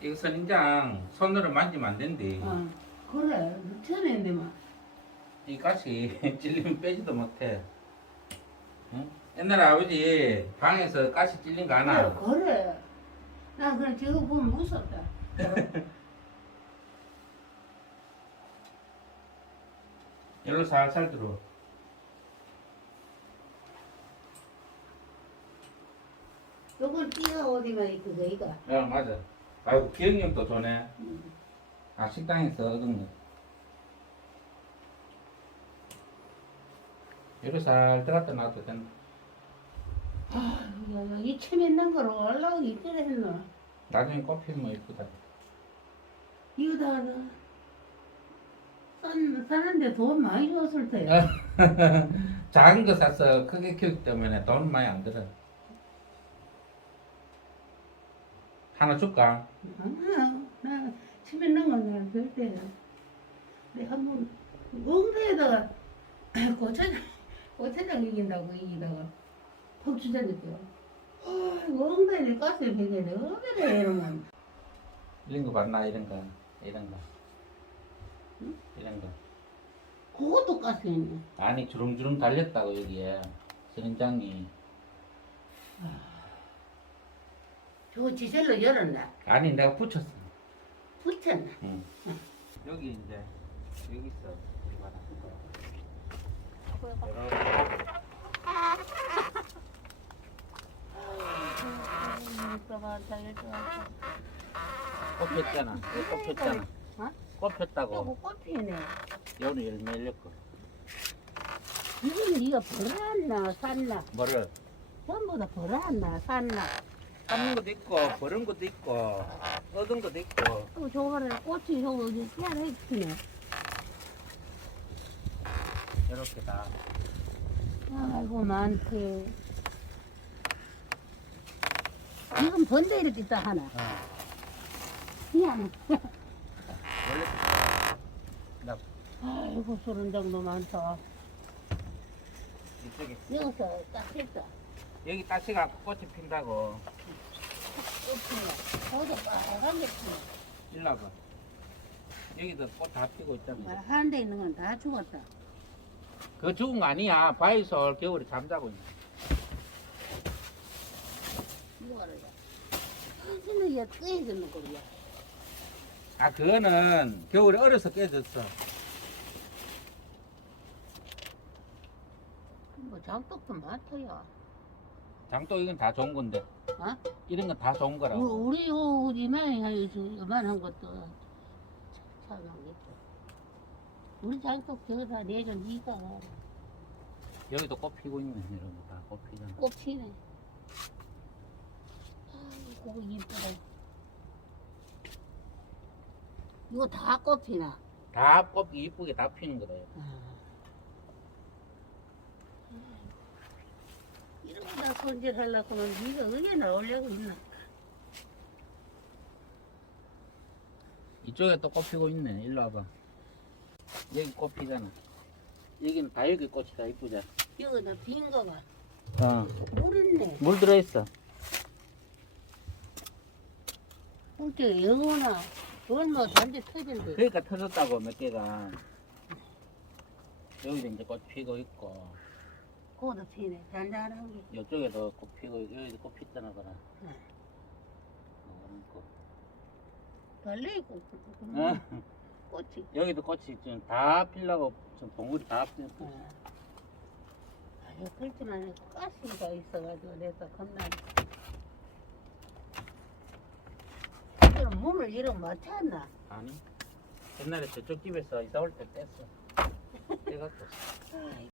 이거 선인장 손으로 만지면 안 된대. 어, 그래. 처음에 했는데 막. 이 가시 찔리면 빼지도 못해. 응? 옛날에 아버지 방에서 가시 찔린 거 하나. 그래, 그래. 난 그냥 저거 보면 무섭다. 열로 살살 들어. 요건 띠가 어디만 있고, 저희가. 야 맞아. 아이고 기억력도 좋네. 음. 아 식당에서 얻은 거. 열로 살 들어갔다 놔도 된다. 아, 야, 야, 이 체면 있는 걸 올라오기 이때라 했노. 나중에 꽃 피면 이쁘다. 이거 다, 싼, 사는데 돈 많이 줬을 때. 작은 거 샀어. 크게 키우기 때문에 돈 많이 안 들어. 하나 줄까? 아니야. 나 체면 있는 건난 절대. 내가 한번 엉덩이에다가 고추장, 고추장 이긴다고 이기다가 퍽 주자니까. 아, 엉덩이에 가스에 베개네. 어디래, 이러면. 이런 거 봤나? 이런 거. 이런 거. 이런 거. 그것도 가스이네. 아니 주름주름 달렸다고 여기에 선인장이 저거 지셀로 열었나? 아니 내가 붙였어 붙였나? 응. 여기 이제 여기 있어 여기 봐라. 꽃 폈잖아 여기 꽃 폈잖아 어? 꽃 폈다고 저거 꽃피네. 여기 열매 열렸고 이건 네가 벌었나 샀나? 뭐를 전부 다 벌었나 샀나? 삶은 것도 있고 버른 것도 있고 얻은 것도 있고 또 저거를 꽃이 저거 어디 피하나 있네. 이렇게 다 아이고 많대. 이건 번데 이렇게 있다 하나. 어. 미안해. 원래 나 아이고 소른 정도 많다. 이쪽에 여기서 딱 했어. 여기 따시가 꽃이 핀다고 꽃이네. 거기도 빨간 게 피네. 일로 와봐 여기도 꽃 다 피고 있잖아 하는 데 있는 건 다 죽었다. 그거 죽은 거 아니야 바이솔 겨울에 잠자고 있네 뭐하러 근데 얘 떼지는 거야. 아 그거는 겨울에 얼어서 깨졌어 뭐 장독도 많다야. 장독 이건 다 좋은 건데 어? 이런 건 다 좋은 거라고 우리 요 이만한 요만한 것도 참하겠다. 우리 장독 저다 내전 니가 여기도 꽃 피고 있네 이런 거 다 꽃 피잖아 꽃 피네. 아이고 이쁘다. 이거 다 꽃 피나. 다 꽃 이쁘게 다 피는 거다 이 런 거다 손질하려고 하면 니가 어디에 나오려고 있나? 이쪽에 또 꽃 피고 있네 일로 와봐 여기 꽃 피잖아 여기는 다 여기 꽃이 다 이쁘잖아 여기다 빈거 봐. 어물 물 있네. 들어있어 어째 영원아. 뭐 단지 터진데. 그러니까 터졌다고 몇 개가 여기도 이제 꽃 피고 있고 그거도 피네. 잔잔한 게. 이쪽에도 꽃 피고 여기도 꽃 폈잖아 그라 네. 어, 그런 거. 달래 있고. 어? 꽃이. 여기도 꽃이 지금 다 피려고 지금 봉우리 다 피는 어. 아유, 그렇지만 가시가 있어가지고 내가 겁나. 이런 문을 이런 맞췄나? 아니 옛날에 저쪽 집에서 이사 올 때 뗐어 떼갖고